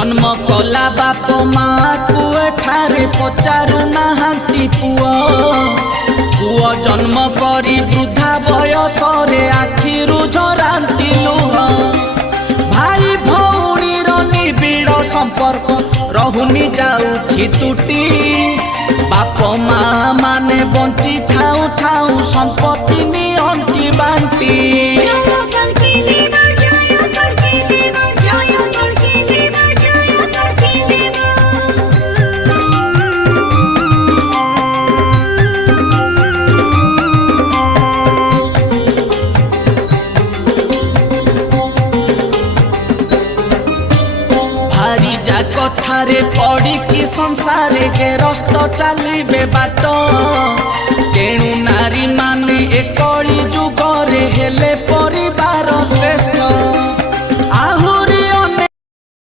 जन्म कला बाप माँ को एठारे पचारू नाहांती पुओ पुओ जन्म करी वृद्धा बयस रे आखिरु झरांती लुह भाई भौणी निबिड़ संपर्क रहुनी जाउछि तुटी बाप माँ माने बंची ठाऊ ठाऊ संपत्ति नियंती बांटी कथारे पड़ी कि संसारे गेरस्त चलिबे बाट तेणु नारी माने एकली जुगरे हेले परिवार श्रेष्ठ।